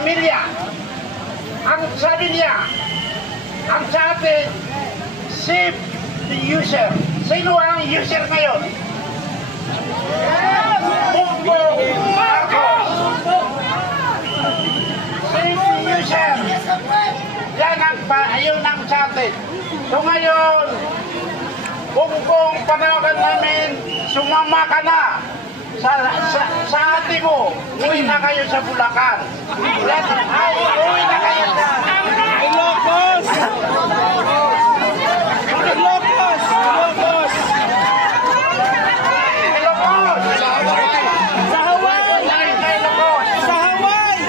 pamilya. Ang sabi niya, ang sa atin, save the user. Sino ang user ngayon? Bongbong Marcos. Save the user. Ayun ang sa atin. So ngayon, Bongbong, panawagan namin, sumama ka na sa ate mo. Uwi na kayo sa Bulacan. Uwi na kayo sa Ilocos! Ilocos! Ilocos! Ilocos! Sa Hawaii! Sa Hawaii!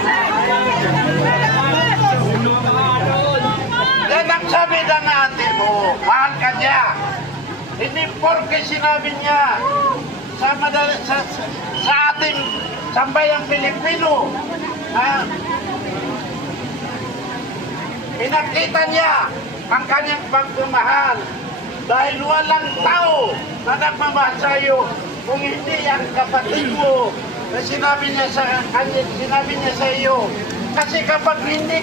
Yan ang sabi ng ate mo, mahal ka niya. Hindi porke sinabi niya sa ating sambayang Pilipino, pinakita niya ang kanyang pagmamahal dahil walang tao na nagmamahal sa iyo kung hindi ang kapatid mo na sinabi niya sa iyo. Kasi kapag hindi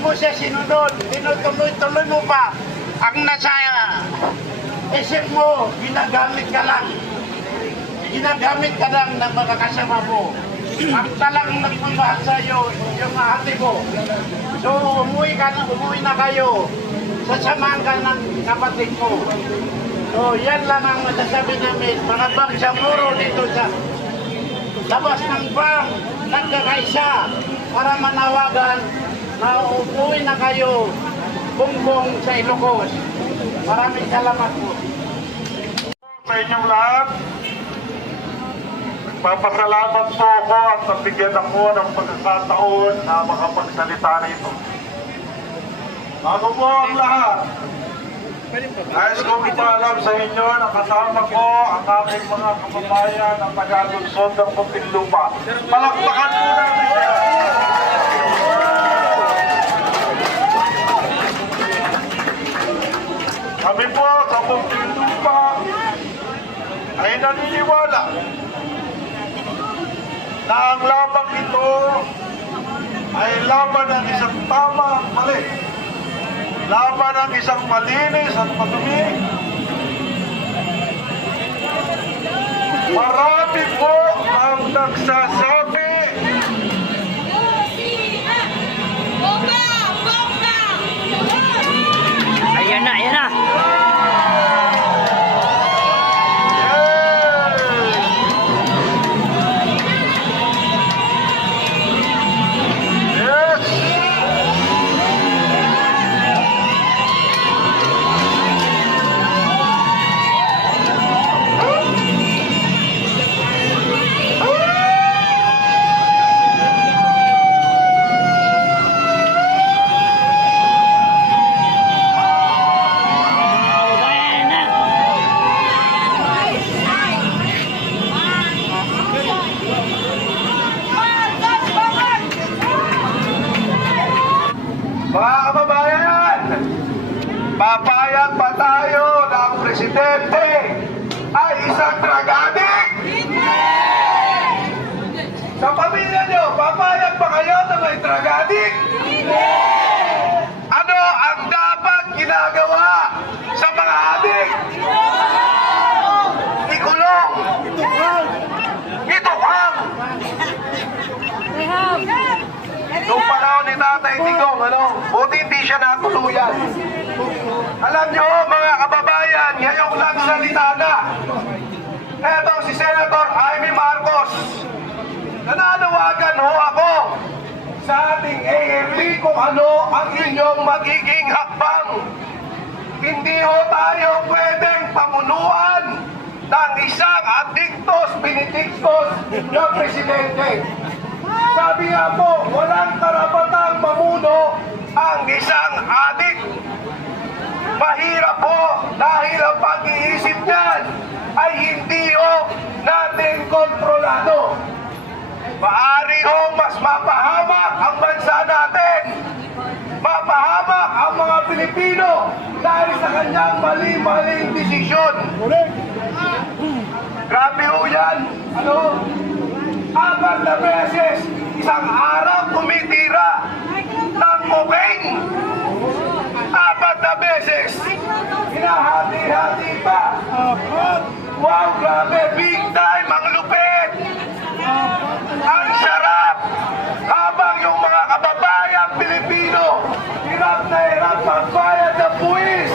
mo siya sinunod, tinutuloy-tuloy mo pa ang nasa isip mo, ginagamit ka lang ng mga kasama mo. Ang talagang nagmamahal sa iyo, yung ate mo. So, umuwi na kayo. Sasamahan ka ng kapatid mo. So, yan lang ang masasabi namin. Mga bangsamuro dito sa labas ng bank, nagkakaisa para manawagan na umuwi na kayo Bongbong sa Ilocos. Maraming salamat po. Sa inyong lahat, papasalamat po ako at nabigyan ako ng pagkakataon na makapagsalita rito. Bago po ang lahat, nais kong ipaalam sa inyo na kasama ko ang aking mga kababayan na taga-Lungsod ng Muntinlupa. Palakpakan po natin sila. Kami po sa Muntinlupa ay naniniwala na ang laban ito ay laban ng isang tama at mali. Laban ng isang malinis at madumi. Marami po ang nagsasabi Ayan na, ayan na! Mga kababayan, papayag ba tayo na ang presidente ay isang drug-addict? Hindi! Sa pamilya nyo, papayag ba kayo na may drug-addict? Hindi! Ano ang dapat ginagawa sa mga addict? Ikulong! Itukhang! Nung panahon ni Tatay Digong, buti hindi siya natuluyan. Alam nyo, mga kababayan, ngayong nagsalita na. Eto si Senator Amy Marcos. Nananawagan ho ako sa ating AFP kung ano ang inyong magiging hakbang. Hindi ho tayo pwedeng pamunuan ng isang adiktos, binidiktos ng presidente. Sabi nga po, walang karapatang mamuno ang isang adik. Mahirap po dahil ang pag-iisip niyan ay hindi ho natin kontrolado. Maaari ho mas mapahamak ang bansa natin. Mapahamak ang mga Pilipino dahil sa kanyang mali-maling desisyon. Grabe ho yan. 4 na beses, isang araw beses. Hinahati-hati pa. Wow, grabe, big time, ang lupit. Ang sarap. Habang yung mga kababayan Pilipino, hirap na hirap magbayad ng buwis.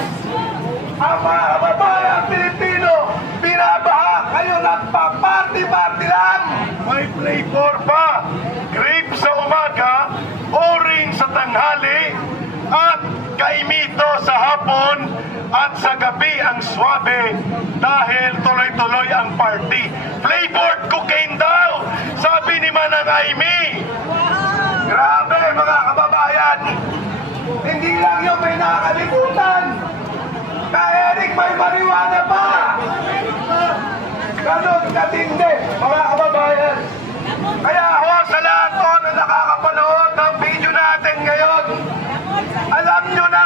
Ang mga kababayan Pilipino, binabaha kayo nagpa-party-party lang. May flavor pa. Grape sa umaga, orange sa tanghali, at kaimito sa hapon, at sa gabi ang swabe dahil tuloy-tuloy ang party. Flavored cocaine daw, sabi ni Manang Aimee. Grabe mga kababayan, hindi lang yung may nakalimutan. Kay Eric may marijuana pa. Ganon katindi mga kababayan. Kaya ho sa lahat po na nakakapanood ng video natin ngayon, alam nyo na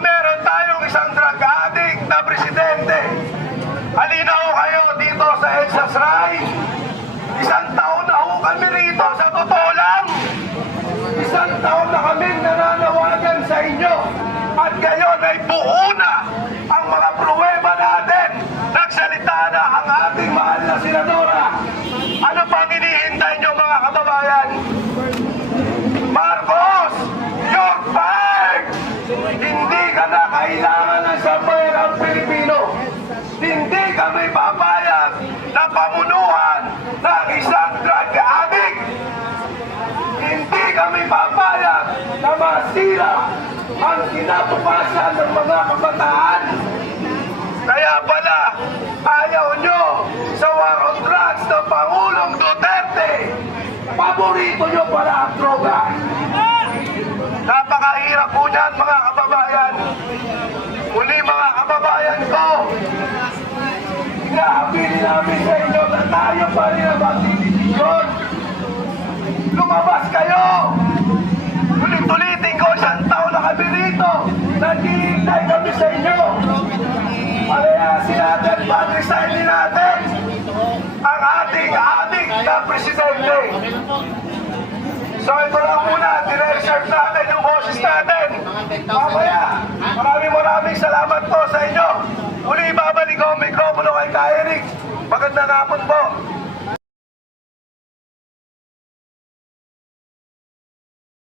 meron tayong isang drug addict na presidente. Halina ho kayo dito sa EDSA Shrine. Isang taon na ho kami rito, sa totoo lang. Isang taon na kami nananawagan sa inyo. At ngayon ay buo na ang mga pruweba natin. Nagsalita na ang ating mahal na senadora. Ano pang hinihintay nyo mga kababayan? Marcos, you're fired! Hindi ka na kailangan ng sambayang Pilipino. Hindi kami papayag na pamunuan ng isang drug addict. Hindi kami papayag na masira ang kinabukasan ng mga kabataan. Kaya pala, ayaw nyo sa war on drugs ng Pangulong Duterte. Paborito nyo pala ang droga. Napakahirap po dyan mga kababayan. Muli mga kababayan ko, inahabili namin sa inyo na tayo pa rin ang magdidesisyon. Lumabas kayo! Ulit-ulitin ko, isang taon na kami rito. Naghihintay kami sa inyo. Palayasin natin, pag-resignin natin ang ating addict na presidente. So ito lang muna, dinereserve natin yung boses natin. Mamaya, maraming salamat po sa inyo. Uli babalik ko ang mikropono kay Eric. Magandang hapon po.